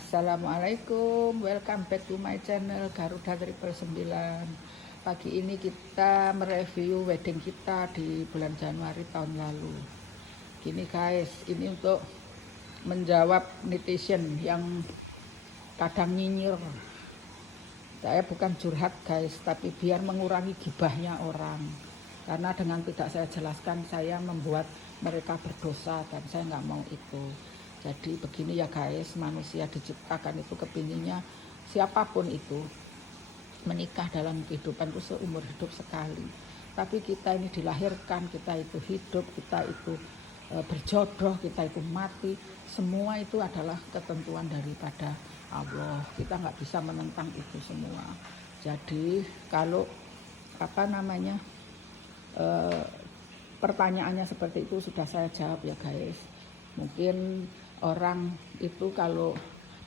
Assalamualaikum, welcome back to my channel Garuda 999. Pagi ini kita mereview wedding kita di bulan Januari tahun lalu. Gini guys, ini untuk menjawab netizen yang kadang nyinyir. Saya bukan curhat guys, tapi biar mengurangi gibahnya orang. Karena dengan tidak saya jelaskan, saya membuat mereka berdosa dan saya nggak mau itu. Jadi begini ya guys, manusia diciptakan itu kepinginnya siapapun itu menikah dalam kehidupan itu seumur hidup sekali. Tapi kita ini dilahirkan, kita itu hidup, kita itu berjodoh, kita itu mati. Semua itu adalah ketentuan daripada Allah. Kita nggak bisa menentang itu semua. Jadi kalau pertanyaannya seperti itu sudah saya jawab ya guys. Mungkin orang itu kalau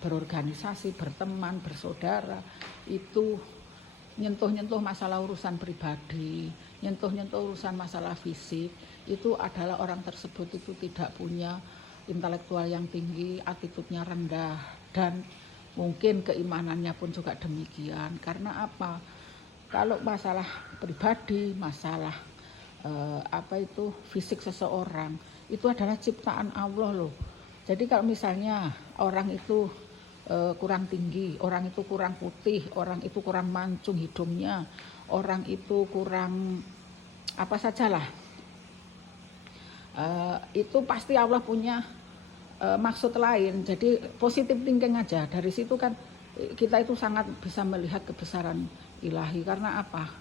berorganisasi, berteman, bersaudara itu nyentuh-nyentuh masalah urusan pribadi, nyentuh-nyentuh urusan masalah fisik, itu adalah orang tersebut itu tidak punya intelektual yang tinggi, attitude-nya rendah, dan mungkin keimanannya pun juga demikian. Karena apa? Kalau masalah pribadi, masalah fisik seseorang itu adalah ciptaan Allah loh. Jadi kalau misalnya orang itu kurang tinggi, orang itu kurang putih, orang itu kurang mancung hidungnya, orang itu kurang apa sajalah, itu pasti Allah punya maksud lain. Jadi positif thinking aja. Dari situ kan kita itu sangat bisa melihat kebesaran ilahi. Karena apa?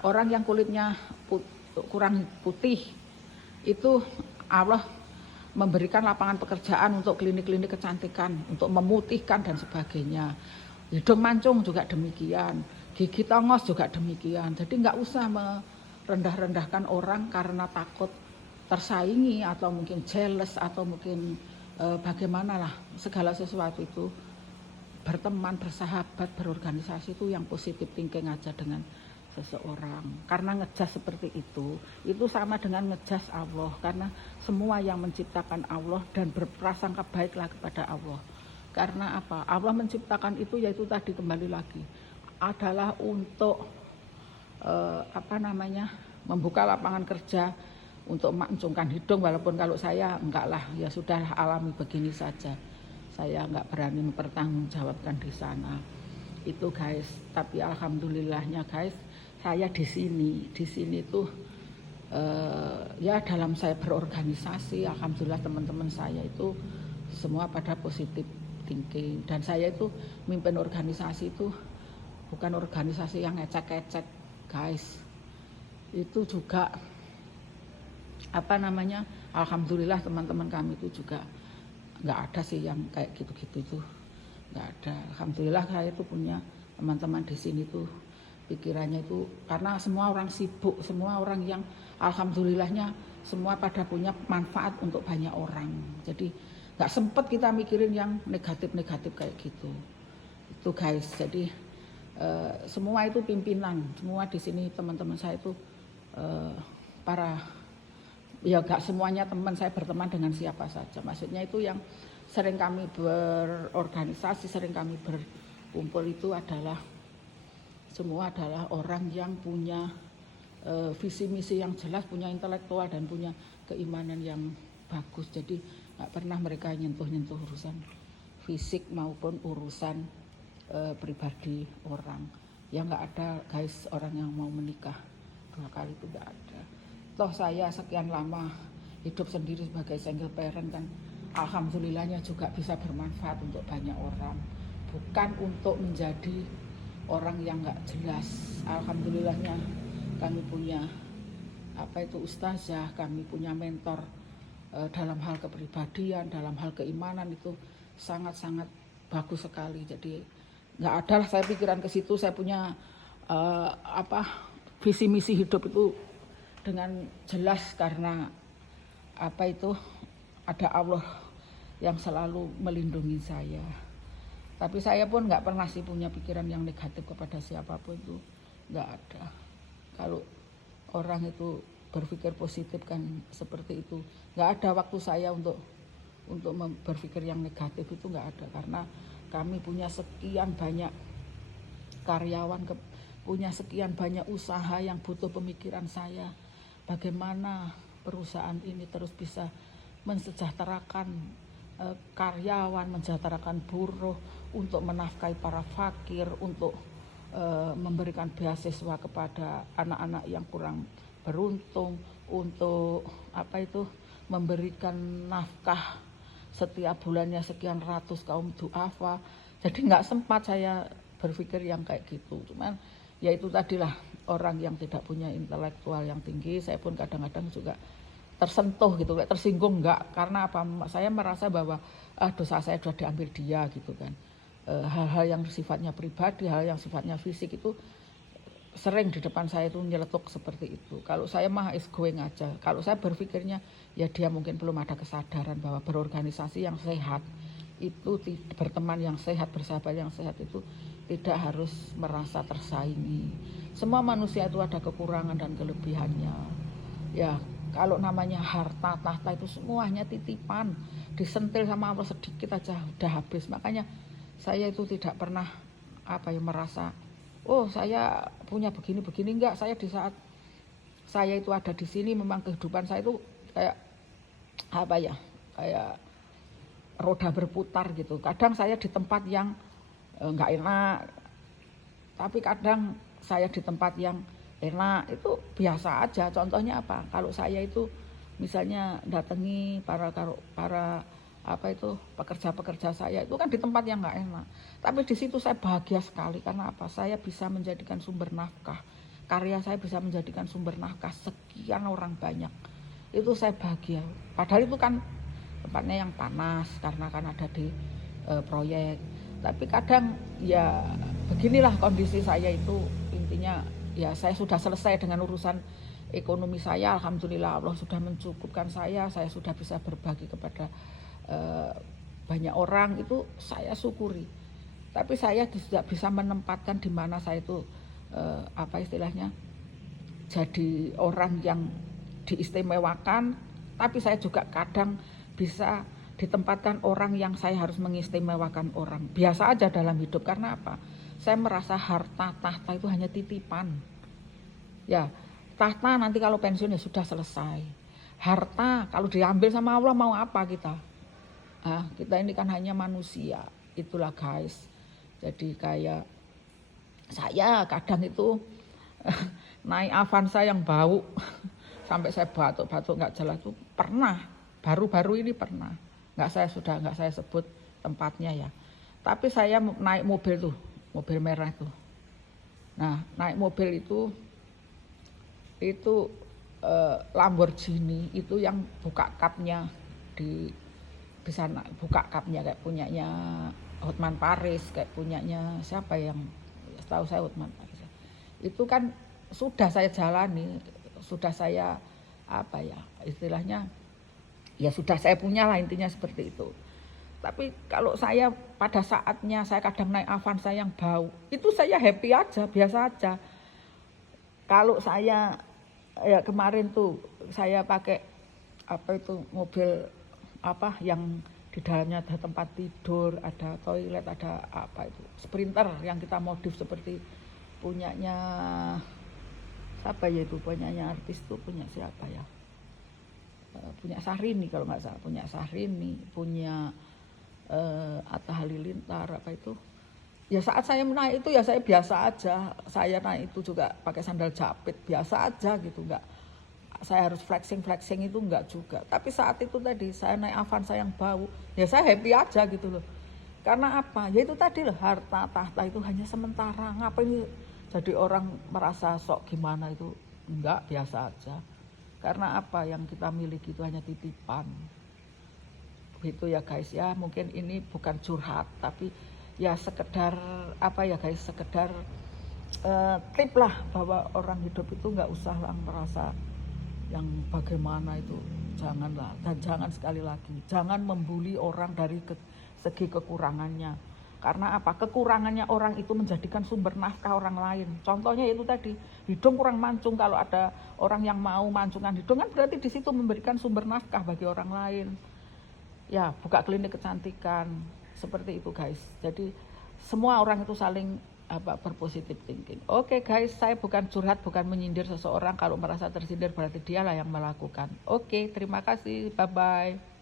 Orang yang kulitnya kurang putih itu Allah memberikan lapangan pekerjaan untuk klinik-klinik kecantikan, untuk memutihkan dan sebagainya. Hidung mancung juga demikian, gigi tongos juga demikian. Jadi nggak usah merendah-rendahkan orang karena takut tersaingi atau mungkin jealous atau mungkin bagaimanalah. Segala sesuatu itu berteman, bersahabat, berorganisasi itu yang positif thinking aja dengan seseorang. Karena ngejas seperti itu sama dengan ngejas Allah. Karena semua yang menciptakan Allah dan berprasangka baiklah kepada Allah. Karena apa? Allah menciptakan itu yaitu tadi kembali lagi adalah untuk membuka lapangan kerja, untuk mancungkan hidung. Walaupun kalau saya enggak lah, ya sudah alami begini saja. Saya enggak berani mempertanggungjawabkan di sana. Itu guys. Tapi alhamdulillahnya guys, saya di sini tuh ya dalam saya berorganisasi, alhamdulillah teman-teman saya itu semua pada positif thinking. Dan saya itu mimpin organisasi itu bukan organisasi yang ecek-ecek guys. Itu juga alhamdulillah teman-teman kami itu juga nggak ada sih yang kayak gitu-gitu tuh, nggak ada. Alhamdulillah saya itu punya teman-teman di sini tuh pikirannya itu, karena semua orang sibuk, semua orang yang alhamdulillahnya semua pada punya manfaat untuk banyak orang. Jadi nggak sempet kita mikirin yang negatif-negatif kayak gitu. Itu guys. Jadi semua itu pimpinan, semua di sini teman-teman saya itu ya nggak semuanya teman saya berteman dengan siapa saja. Maksudnya itu yang sering kami berorganisasi, sering kami berkumpul itu adalah semua adalah orang yang punya visi misi yang jelas, punya intelektual dan punya keimanan yang bagus. Jadi nggak pernah mereka nyentuh-nyentuh urusan fisik maupun urusan pribadi orang. Ya nggak ada guys orang yang mau menikah 2 kali, itu nggak ada. Toh saya sekian lama hidup sendiri sebagai single parent kan, alhamdulillahnya juga bisa bermanfaat untuk banyak orang. Bukan untuk menjadi orang yang nggak jelas. Alhamdulillahnya kami punya ustazah, kami punya mentor dalam hal kepribadian, dalam hal keimanan itu sangat-sangat bagus sekali. Jadi nggak ada lah saya pikiran ke situ. Saya punya visi misi hidup itu dengan jelas karena ada Allah yang selalu melindungi saya. Tapi saya pun nggak pernah sih punya pikiran yang negatif kepada siapapun, itu nggak ada. Kalau orang itu berpikir positif kan seperti itu, nggak ada waktu saya untuk berpikir yang negatif, itu nggak ada. Karena kami punya sekian banyak karyawan, punya sekian banyak usaha yang butuh pemikiran saya. Bagaimana perusahaan ini terus bisa mensejahterakan karyawan, mensejahterakan buruh, untuk menafkahi para fakir, untuk memberikan beasiswa kepada anak-anak yang kurang beruntung, untuk memberikan nafkah setiap bulannya sekian ratus kaum duafa. Jadi nggak sempat saya berpikir yang kayak gitu. Cuman ya itu tadilah, orang yang tidak punya intelektual yang tinggi, saya pun kadang-kadang juga tersentuh gitu, tersinggung enggak, karena apa, saya merasa bahwa dosa saya sudah diambil dia gitu kan. Hal-hal yang sifatnya pribadi, hal yang sifatnya fisik itu sering di depan saya itu nyeletuk seperti itu. Kalau saya mah is going aja. Kalau saya berpikirnya ya dia mungkin belum ada kesadaran bahwa berorganisasi yang sehat itu, berteman yang sehat, bersahabat yang sehat itu tidak harus merasa tersaingi. Semua manusia itu ada kekurangan dan kelebihannya. Ya, kalau namanya harta, tahta itu semuanya titipan. Disentil sama Allah sedikit aja udah habis. Makanya saya itu tidak pernah merasa, oh saya punya begini-begini. Enggak, saya di saat saya itu ada di sini memang kehidupan saya itu kayak kayak roda berputar gitu. Kadang saya di tempat yang enggak enak, tapi kadang saya di tempat yang enak, itu biasa aja. Contohnya apa? Kalau saya itu misalnya datangi para pekerja-pekerja saya itu kan di tempat yang nggak enak, tapi di situ saya bahagia sekali. Karena apa? Saya bisa menjadikan sumber nafkah, karya saya bisa menjadikan sumber nafkah sekian orang banyak. Itu saya bahagia. Padahal itu kan tempatnya yang panas karena kan ada di proyek. Tapi kadang ya beginilah kondisi saya itu. Intinya ya saya sudah selesai dengan urusan ekonomi saya. Alhamdulillah Allah sudah mencukupkan saya sudah bisa berbagi kepada banyak orang, itu saya syukuri. Tapi saya tidak bisa menempatkan di mana saya itu istilahnya jadi orang yang diistimewakan, tapi saya juga kadang bisa ditempatkan orang yang saya harus mengistimewakan orang. Biasa aja dalam hidup. Karena apa? Saya merasa harta tahta itu hanya titipan. Ya, tahta nanti kalau pensiun ya sudah selesai. Harta kalau diambil sama Allah mau apa kita? Kita ini kan hanya manusia. Itulah guys. Jadi kayak saya kadang itu naik Avanza yang bau sampai saya batuk-batuk nggak jelas itu pernah. Baru-baru ini pernah. Nggak saya sebut tempatnya ya. Tapi saya naik mobil tuh, mobil merah tuh. Nah, naik mobil itu Lamborghini itu yang buka kapnya bisa buka kapnya kayak punyanya Hotman Paris, kayak punyanya siapa yang tahu saya, Hotman Paris. Itu kan sudah saya jalani, sudah saya istilahnya ya sudah saya punya lah, intinya seperti itu. Tapi kalau saya pada saatnya saya kadang naik Avanza yang bau, itu saya happy aja, biasa aja. Kalau saya ya kemarin tuh saya pakai mobil yang di dalamnya ada tempat tidur, ada toilet, ada Sprinter yang kita modif seperti punyanya siapa ya itu, punyanya artis tuh, punya siapa ya, punya Syahrini kalau nggak salah, punya Syahrini, punya Atta Halilintar ya. Saat saya naik itu ya saya biasa aja, saya naik itu juga pakai sandal jepit biasa aja gitu, nggak saya harus flexing itu enggak juga. Tapi saat itu tadi saya naik Avanza yang bau, ya saya happy aja gitu loh. Karena apa? Ya itu tadi loh, harta tahta itu hanya sementara. Ngapain jadi orang merasa sok gimana itu? Enggak, biasa aja. Karena apa? Yang kita miliki itu hanya titipan. Begitu ya guys ya. Mungkin ini bukan curhat, tapi ya sekedar guys, sekedar tip lah bahwa orang hidup itu enggak usah lah merasa yang bagaimana itu, janganlah. Dan jangan sekali lagi, jangan membuli orang dari segi kekurangannya. Karena apa? Kekurangannya orang itu menjadikan sumber nafkah orang lain. Contohnya itu tadi, hidung kurang mancung, kalau ada orang yang mau mancungan hidung kan berarti di situ memberikan sumber nafkah bagi orang lain. Ya, buka klinik kecantikan, Seperti itu guys. Jadi semua orang itu saling berpositif thinking. Oke guys, saya bukan curhat, bukan menyindir seseorang. Kalau merasa tersindir berarti dialah yang melakukan. Oke, terima kasih. Bye bye.